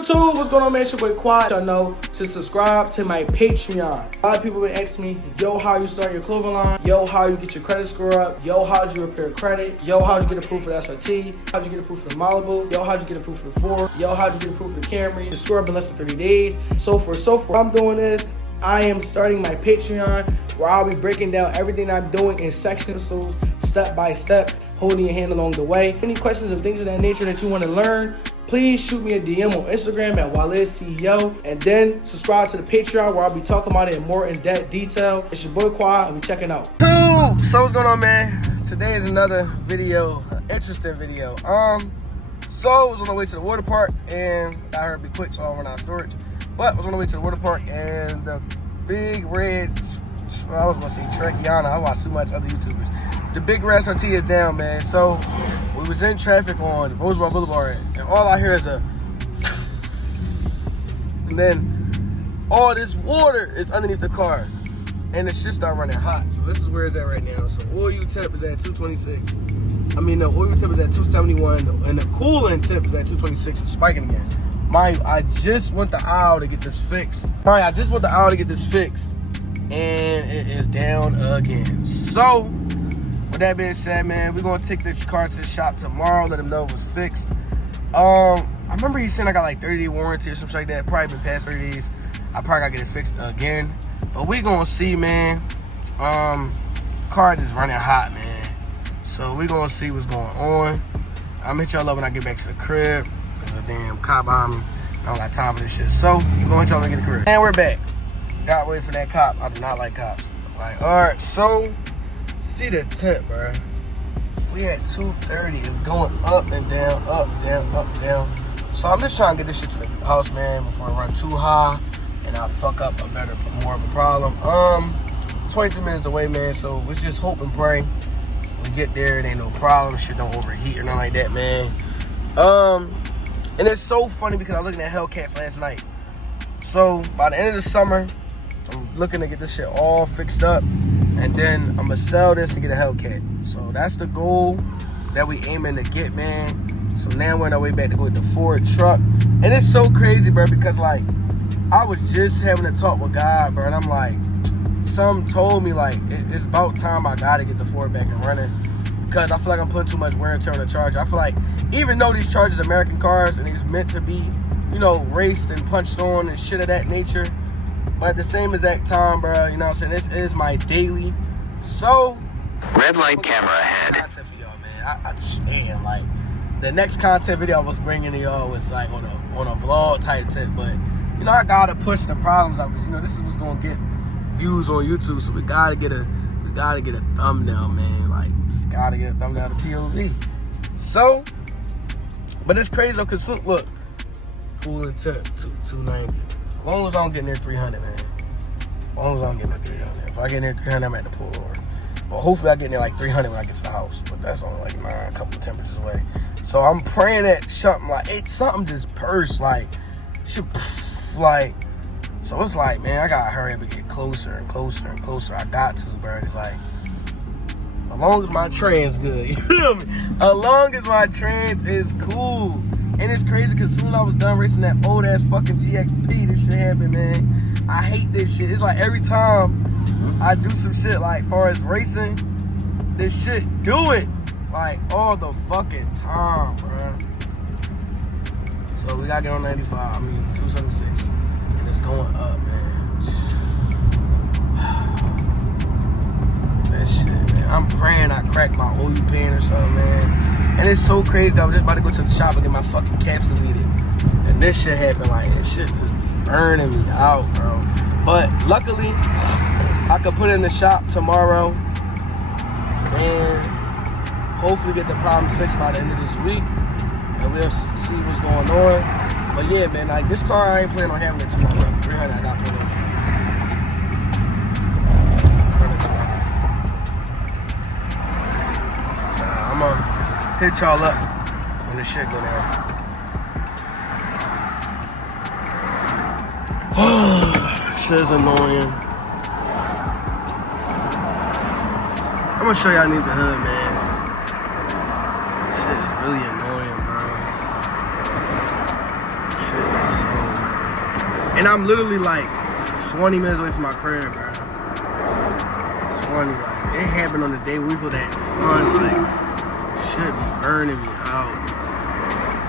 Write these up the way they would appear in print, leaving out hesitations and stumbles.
YouTube, what's going on, man? It's your boy Quad. Y'all know to subscribe to my Patreon. A lot of people been asking me, yo, how you start your clothing line? Yo, how you get your credit score up? Yo, how'd you repair credit? Yo, how'd you get approved for the SRT? How'd you get approved for the Malibu? Yo, how'd you get approved for the Ford? Yo, how'd you get approved for the Camry? The score up in less than 30 days. So forth. I'm doing this. I am starting my Patreon where I'll be breaking down everything I'm doing in section episodes, step by step, holding your hand along the way. Any questions and things of that nature that you want to learn, please shoot me a DM on Instagram at walidceoteam, and then subscribe to the Patreon where I'll be talking about it in more in-depth detail. It's your boy Quad, and we checking out. So what's going on, man? Today is another video, interesting video. So I was on the way to the water park, and I heard it'd be quick, so I went out of storage. But I was on the way to the water park, and the big red, I was gonna say Trekiana, I watch too much other YouTubers. The big red SRT is down, man. So we was in traffic on Roosevelt Boulevard, and all I hear is a, and then all this water is underneath the car, and the shit start running hot. So this is where it's at right now. So oil temp is at 226. I mean, the oil temp is at 271, and the coolant temp is at 226. It's spiking again. I just want the aisle to get this fixed. And it is down again. So, with that being said, man, we're gonna take this car to the shop tomorrow, let them know it was fixed. I remember he said I got like 30-day warranty or something like that. Probably been past 30 days. I probably gotta get it fixed again. But we gonna see, man. Car just running hot, man. So we gonna see what's going on. I'm gonna hit y'all up when I get back to the crib. There's a damn cop behind me. I don't got time for this shit. So we're gonna hit y'all when I get the crib. And we're back. Got wait for that cop. I do not like cops. Like, alright, so see the temp, bro. We at 230. It's going up and down, up, down, up, down. So I'm just trying to get this shit to the house, man, before I run too high and I fuck up more of a problem. 23 minutes away, man. So we just hope and pray we get there. It ain't no problem. Shit don't overheat or nothing like that, man. And it's so funny because I was looking at Hellcats last night. So by the end of the summer, I'm looking to get this shit all fixed up, and then I'm gonna sell this and get a Hellcat. So that's the goal that we aiming to get, man. So now we're on our way back to go with the Ford truck. And it's so crazy, bro, because like I was just having a talk with God, bro, and I'm like, some told me like it's about time I gotta get the Ford back and running, because I feel like I'm putting too much wear and tear on the Charger. I feel like even though these Chargers are American cars and it's meant to be, you know, raced and punched on and shit of that nature, but at the same exact time, bro, you know what I'm saying, this is my daily. So red light camera ahead. Content for y'all, man. Damn, like the next content video I was bringing to y'all was like on a vlog type tip, but you know I gotta push the problems out, because you know this is what's gonna get views on YouTube. So we gotta get a thumbnail, man. Like just gotta get a thumbnail to POV. So, but it's crazy though, cause look, cooling temp 290. As long as I don't get near 300, man. As long as I don't get near 300. If I get near 300, I'm at the pull over. But hopefully I get near like 300 when I get to the house. But that's only like a couple of temperatures away. So I'm praying that something just burst, like should like. So it's like, man, I gotta hurry up and get closer and closer and closer. I got to, bro. It's like, as long as my trans good, you feel me? As long as my trans is cool. And it's crazy because soon as I was done racing that old ass fucking GXP, this shit happened, man. I hate this shit. It's like every time I do some shit, like far as racing, this shit do it like all the fucking time, bro. So we gotta get on 95. I mean 276, and it's going up, man. That shit, man. I'm praying I crack my OU pin or something, man. And it's so crazy that I was just about to go to the shop and get my fucking caps deleted, and this shit happened. Like, this shit just be burning me out, bro. But luckily, I could put it in the shop tomorrow and hopefully get the problem fixed by the end of this week, and we'll see what's going on. But yeah, man, like this car, I ain't planning on having it tomorrow. 300, I got put over. So I'm gonna hit y'all up when the shit go down. Shit's annoying. I'm gonna show y'all need the hood, man. Shit is really annoying, bro. Shit is And I'm literally like 20 minutes away from my crib, bro. 20, like, it happened on the day we put that fun, like, should be burning me out.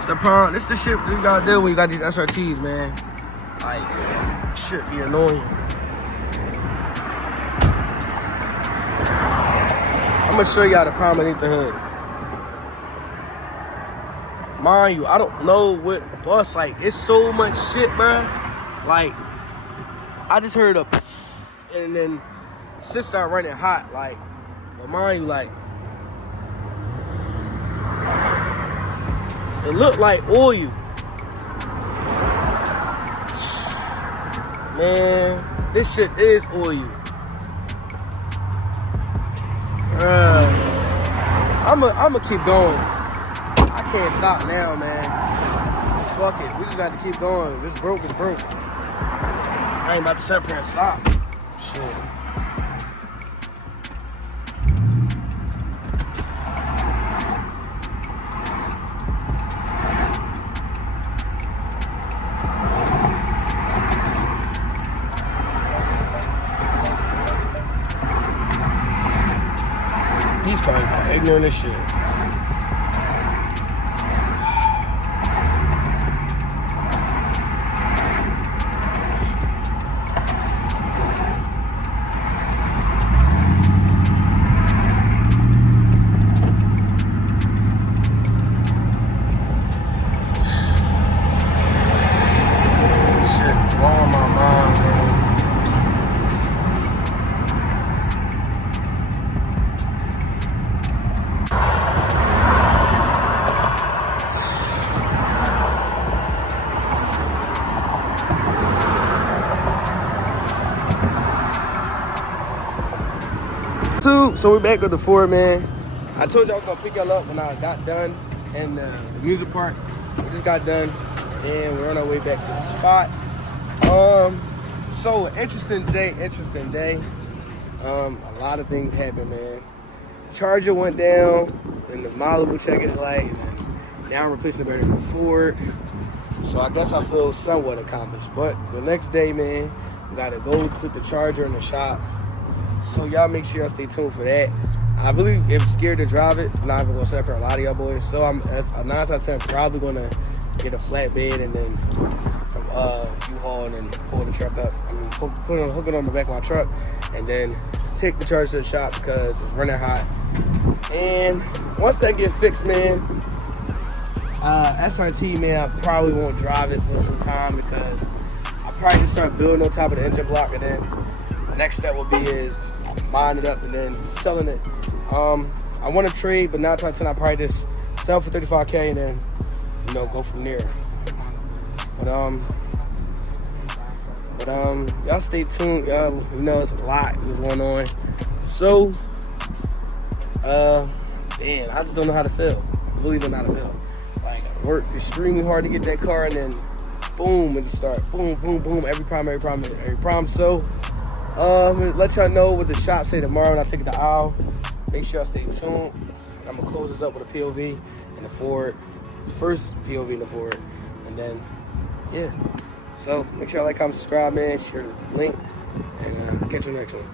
So, this the shit you gotta do when you got these SRTs, man. Like, shit be annoying. I'm gonna show y'all the problem underneath the hood. Mind you, I don't know what bus, like, it's so much shit, bruh. Like, I just heard a pfft, and then shit start running hot, like, but mind you, like, it looked like oil. Man, this shit is oil. I'ma keep going. I can't stop now, man. Fuck it. We just got to keep going. If it's broke, it's broke. I ain't about to sit up here and stop. Shit. These cars are ignorant as shit. So we're back with the Ford, man. I told y'all I was gonna pick y'all up when I got done in the music park. We just got done and we're on our way back to the spot. So interesting day. A lot of things happened, man. Charger went down and the Malibu checkers light, and then now I'm replacing the battery with Ford. So I guess I feel somewhat accomplished. But the next day, man, we gotta go to the charger in the shop. So y'all make sure y'all stay tuned for that. I really am scared to drive it. I'm not even gonna set up for a lot of y'all boys. So I'm 9 out of 10 probably gonna get a flatbed and then U-Haul and then pull the truck up. I mean, hook it on the back of my truck and then take the charger to the shop because it's running hot. And once that get fixed, man, SRT, man, I probably won't drive it for some time because I'll probably just start building on top of the engine block, and then the next step will be is buying it up and then selling it. I want to trade, but 9 out of 10 I probably just sell for $35K and then, you know, go from there. But y'all stay tuned. Y'all, you know, it's a lot that's going on. So, man, I just don't know how to feel. I really don't know how to feel. Like, I worked extremely hard to get that car, and then boom, it just start boom, boom, boom, every problem. So, let y'all know what the shop say tomorrow when I take it to aisle. Make sure y'all stay tuned. I'm gonna close this up with a POV and the Ford. The first POV in the Ford, and then yeah. So make sure y'all like, comment, subscribe, man. Share this link, and catch you next one.